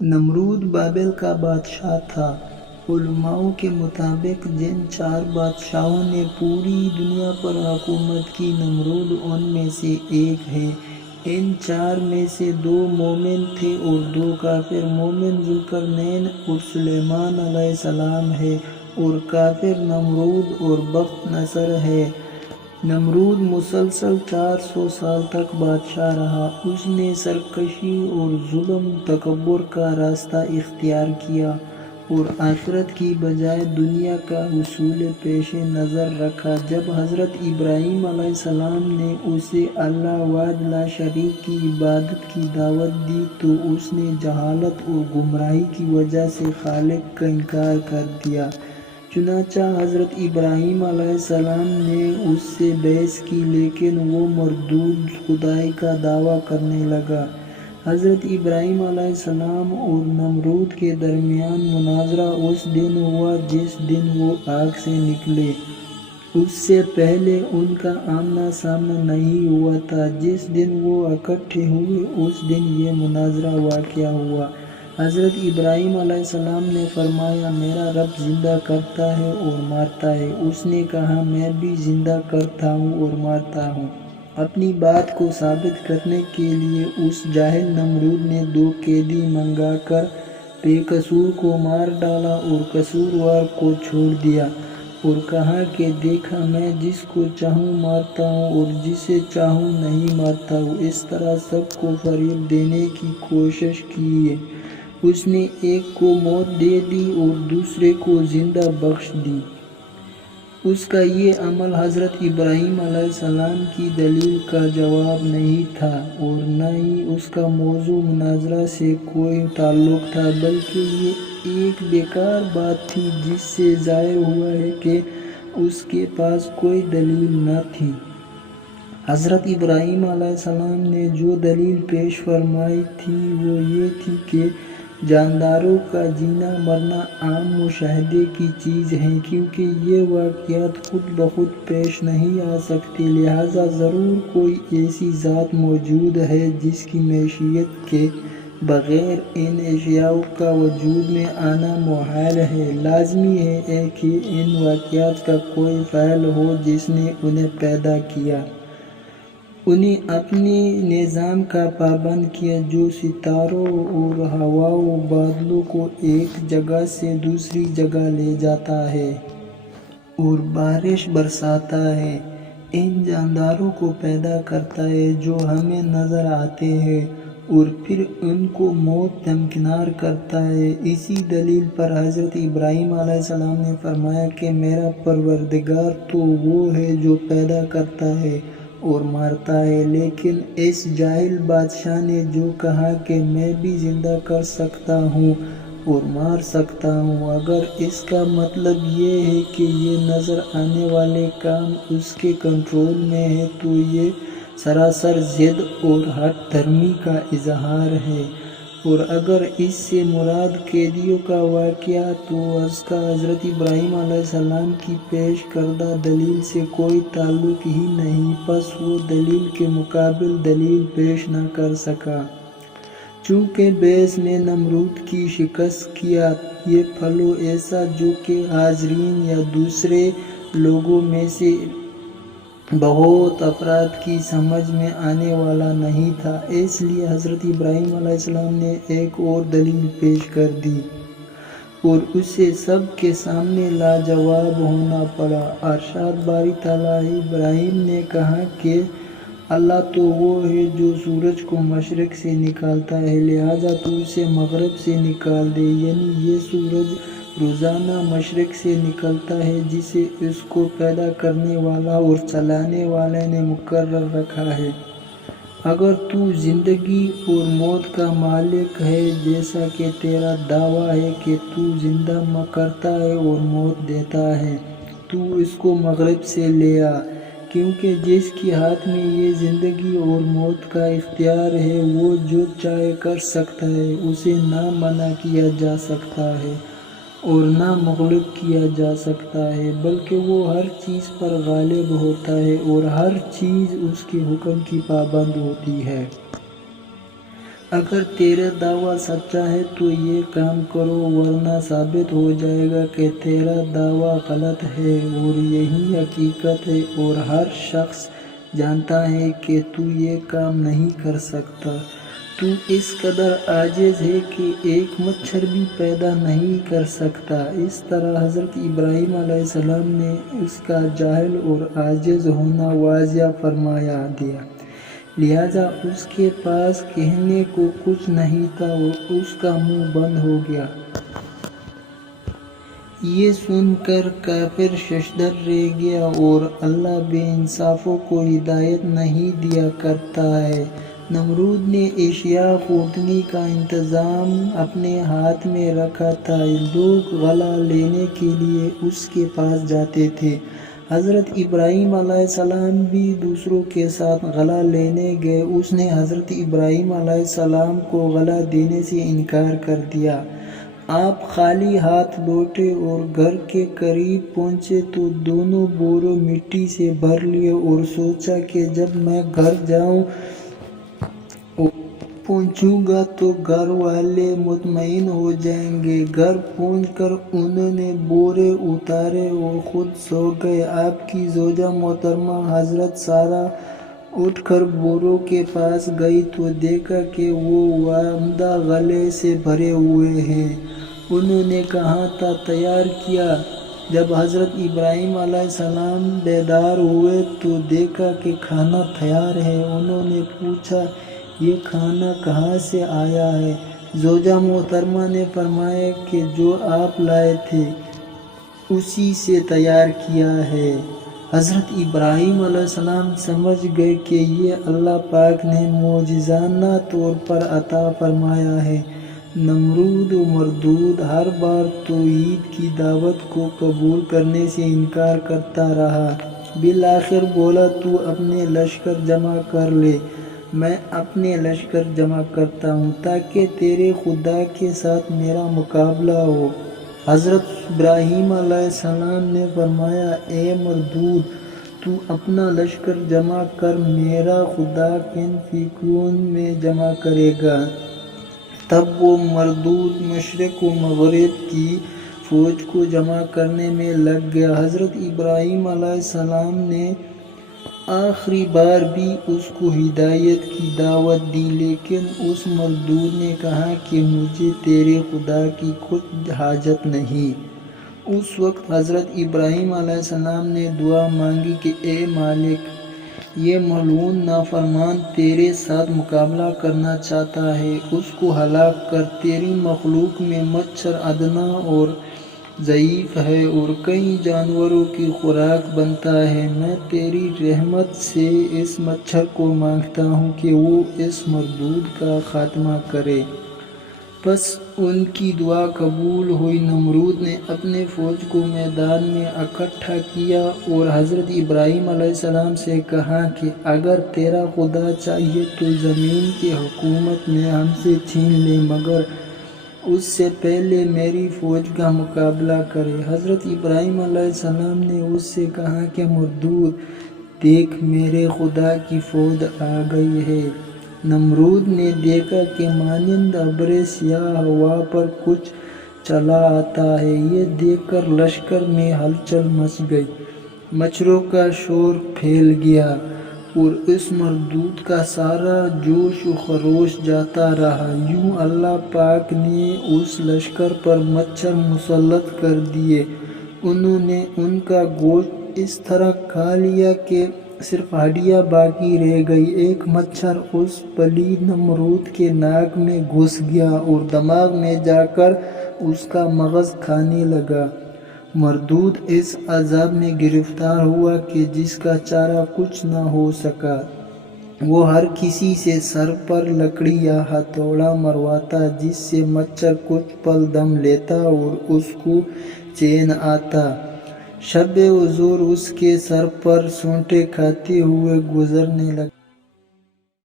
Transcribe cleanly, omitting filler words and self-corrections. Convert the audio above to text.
نمرود بابل کا بادشاہ تھا۔ علماء کے مطابق جن 4 بادشاہوں نے پوری دنیا پر حکومت کی، نمرود ان میں سے ایک ہے۔ ان 4 میں سے 2 مومن تھے اور 2 کافر۔ مومن ذوالقرنین اور سلیمان علیہ السلام ہے اور کافر نمرود اور بخت نصر ہے۔ نمرود مسلسل 400 سال تک بادشاہ رہا۔ اس نے سرکشی اور ظلم تکبر کا راستہ اختیار کیا اور آخرت کی بجائے دنیا کا حصول پیش نظر رکھا۔ جب حضرت ابراہیم علیہ السلام نے اسے اللہ وحدہ لا شریک کی عبادت کی دعوت دی تو اس نے جہالت اور گمراہی کی وجہ سے خالق کا انکار کر دیا۔ چنانچہ حضرت ابراہیم علیہ السلام نے اس سے بحث کی لیکن وہ مردود خدائی کا دعویٰ کرنے لگا۔ حضرت ابراہیم علیہ السلام اور نمرود کے درمیان مناظرہ اس دن ہوا جس دن وہ آگ سے نکلے۔ اس سے پہلے ان کا آمنا سامنا نہیں ہوا تھا۔ جس دن وہ اکٹھے ہوئے اس دن یہ مناظرہ واقع ہوا۔ حضرت ابراہیم علیہ السلام نے فرمایا، میرا رب زندہ کرتا ہے اور مارتا ہے۔ اس نے کہا، میں بھی زندہ کرتا ہوں اور مارتا ہوں۔ اپنی بات کو ثابت کرنے کے لیے اس جاہل نمرود نے 2 قیدی منگا کر بے قصور کو مار ڈالا اور قصوروار کو چھوڑ دیا اور کہا کہ دیکھا، میں جس کو چاہوں مارتا ہوں اور جسے چاہوں نہیں مارتا ہوں۔ اس طرح سب کو فریب دینے کی کوشش کی۔ اس نے ایک کو موت دے دی اور دوسرے کو زندہ بخش دی۔ اس کا یہ عمل حضرت ابراہیم علیہ السلام کی دلیل کا جواب نہیں تھا اور نہ ہی اس کا موضوع مناظرہ سے کوئی تعلق تھا، بلکہ یہ ایک بیکار بات تھی جس سے ظاہر ہوا ہے کہ اس کے پاس کوئی دلیل نہ تھی۔ حضرت ابراہیم علیہ السلام نے جو دلیل پیش فرمائی تھی وہ یہ تھی کہ جانداروں کا جینا مرنا عام مشاہدے کی چیز ہے، کیونکہ یہ واقعات خود بخود پیش نہیں آ سکتے، لہٰذا ضرور کوئی ایسی ذات موجود ہے جس کی معیشت کے بغیر ان اشیاء کا وجود میں آنا محال ہے۔ لازمی ہے کہ ان واقعات کا کوئی فاعل ہو جس نے انہیں پیدا کیا، انہیں اپنے نظام کا پابند کیا جو ستاروں اور ہوا و بادلوں کو ایک جگہ سے دوسری جگہ لے جاتا ہے اور بارش برساتا ہے، ان جانداروں کو پیدا کرتا ہے جو ہمیں نظر آتے ہیں اور پھر ان کو موت درکنار کرتا ہے۔ اسی دلیل پر حضرت ابراہیم علیہ السلام نے فرمایا کہ میرا پروردگار تو وہ ہے جو پیدا کرتا ہے اور مارتا ہے، لیکن اس جاہل بادشاہ نے جو کہا کہ میں بھی زندہ کر سکتا ہوں اور مار سکتا ہوں، اگر اس کا مطلب یہ ہے کہ یہ نظر آنے والے کام اس کے کنٹرول میں ہیں تو یہ سراسر ضد اور ہٹ دھرمی کا اظہار ہے، اور اگر اس سے مراد قیدیوں کا واقعہ تو اس کا حضرت ابراہیم علیہ السلام کی پیش کردہ دلیل سے کوئی تعلق ہی نہیں، پس وہ دلیل کے مقابل دلیل پیش نہ کر سکا۔ چونکہ بحث میں نمرود کی شکست کیا، یہ پھلو ایسا جو کہ حاضرین یا دوسرے لوگوں میں سے بہت افراد کی سمجھ میں آنے والا نہیں تھا، اس لیے حضرت ابراہیم علیہ السلام نے ایک اور دلیل پیش کر دی اور اسے سب کے سامنے لاجواب ہونا پڑا۔ ارشاد باری تعالیٰ ہے، ابراہیم نے کہا کہ اللہ تو وہ ہے جو سورج کو مشرق سے نکالتا ہے، لہٰذا تو اسے مغرب سے نکال دے، یعنی یہ سورج روزانہ مشرق سے نکلتا ہے جسے اس کو پیدا کرنے والا اور چلانے والے نے مقرر رکھا ہے۔ اگر تو زندگی اور موت کا مالک ہے جیسا کہ تیرا دعویٰ ہے کہ تو زندہ کرتا ہے اور موت دیتا ہے، تو اس کو مغرب سے لے آ، کیونکہ جس کے ہاتھ میں یہ زندگی اور موت کا اختیار ہے وہ جو چاہے کر سکتا ہے، اسے نہ منع کیا جا سکتا ہے اور نہ مغلوب کیا جا سکتا ہے، بلکہ وہ ہر چیز پر غالب ہوتا ہے اور ہر چیز اس کے حکم کی پابند ہوتی ہے۔ اگر تیرا دعویٰ سچا ہے تو یہ کام کرو، ورنہ ثابت ہو جائے گا کہ تیرا دعویٰ غلط ہے اور یہی حقیقت ہے، اور ہر شخص جانتا ہے کہ تو یہ کام نہیں کر سکتا۔ تو اس قدر عاجز ہے کہ ایک مچھر بھی پیدا نہیں کر سکتا۔ اس طرح حضرت ابراہیم علیہ السلام نے اس کا جاہل اور عاجز ہونا واضح فرما دیا، لہٰذا اس کے پاس کہنے کو کچھ نہیں تھا اور اس کا منہ بند ہو گیا۔ یہ سن کر کافر ششدر رہ گیا، اور اللہ بے انصافوں کو ہدایت نہیں دیا کرتا ہے۔ نمرود نے اشیاء خوردنی کا انتظام اپنے ہاتھ میں رکھا تھا، لوگ غلہ لینے کے لیے اس کے پاس جاتے تھے۔ حضرت ابراہیم علیہ السلام بھی دوسروں کے ساتھ غلہ لینے گئے۔ اس نے حضرت ابراہیم علیہ السلام کو غلہ دینے سے انکار کر دیا۔ آپ خالی ہاتھ لوٹے اور گھر کے قریب پہنچے تو دونوں بوروں مٹی سے بھر لیے، اور سوچا کہ جب میں گھر پہنچوں گا تو گھر والے مطمئن ہو جائیں گے۔ گھر پہنچ کر انہوں نے بورے اتارے اور خود سو گئے۔ آپ کی زوجہ محترمہ حضرت سارہ اٹھ کر بوروں کے پاس گئی تو دیکھا کہ وہ عمدہ غلے سے بھرے ہوئے ہیں۔ انہوں نے کہاں تھا تیار کیا۔ جب حضرت ابراہیم علیہ السلام بیدار ہوئے تو دیکھا کہ کھانا تیار ہے۔ انہوں نے پوچھا، یہ کھانا کہاں سے آیا ہے؟ زوجہ محترمہ نے فرمایا کہ جو آپ لائے تھے اسی سے تیار کیا ہے۔ حضرت ابراہیم علیہ السلام سمجھ گئے کہ یہ اللہ پاک نے معجزانہ طور پر عطا فرمایا ہے۔ نمرود و مردود ہر بار توحید کی دعوت کو قبول کرنے سے انکار کرتا رہا۔ بالآخر بولا، تو اپنے لشکر جمع کر لے، میں اپنے لشکر جمع کرتا ہوں تاکہ تیرے خدا کے ساتھ میرا مقابلہ ہو۔ حضرت ابراہیم علیہ السلام نے فرمایا، اے مردود، تو اپنا لشکر جمع کر، میرا خدا کن فیکون میں جمع کرے گا۔ تب وہ مردود مشرق و مغرب کی فوج کو جمع کرنے میں لگ گیا۔ حضرت ابراہیم علیہ السلام نے آخری بار بھی اس کو ہدایت کی دعوت دی، لیکن اس مردود نے کہا کہ مجھے تیرے خدا کی کچھ حاجت نہیں۔ اس وقت حضرت ابراہیم علیہ السلام نے دعا مانگی کہ اے مالک، یہ ملعون نافرمان تیرے ساتھ مقابلہ کرنا چاہتا ہے، اس کو ہلاک کر۔ تیری مخلوق میں مچھر ادنیٰ اور ضعیف ہے اور کئی جانوروں کی خوراک بنتا ہے۔ میں تیری رحمت سے اس مچھر کو مانگتا ہوں کہ وہ اس مردود کا خاتمہ کرے۔ پس ان کی دعا قبول ہوئی۔ نمرود نے اپنے فوج کو میدان میں اکٹھا کیا اور حضرت ابراہیم علیہ السلام سے کہا کہ اگر تیرا خدا چاہیے تو زمین کی حکومت میں ہم سے چھین لے، مگر اس سے پہلے میری فوج کا مقابلہ کرے۔ حضرت ابراہیم علیہ السلام نے اس سے کہا کہ مردود، دیکھ، میرے خدا کی فوج آ گئی ہے۔ نمرود نے دیکھا کہ مانند ابر سیاہ ہوا پر کچھ چلا آتا ہے۔ یہ دیکھ کر لشکر میں ہلچل مچ گئی، مچھروں کا شور پھیل گیا اور اس مردود کا سارا جوش و خروش جاتا رہا۔ یوں اللہ پاک نے اس لشکر پر مچھر مسلط کر دیے۔ انہوں نے ان کا گوشت اس طرح کھا لیا کہ صرف ہڈیاں باقی رہ گئی۔ ایک مچھر اس پلید نمرود کے ناک میں گھس گیا اور دماغ میں جا کر اس کا مغز کھانے لگا۔ مردود اس عذاب میں گرفتار ہوا کہ جس کا چارہ کچھ نہ ہو سکا۔ وہ ہر کسی سے سر پر لکڑی یا ہتھوڑا مرواتا، جس سے مچھر کچھ پل دم لیتا اور اس کو چین آتا۔ شب و ظہر اس کے سر پر سونٹیں کھاتے ہوئے گزرنے لگے۔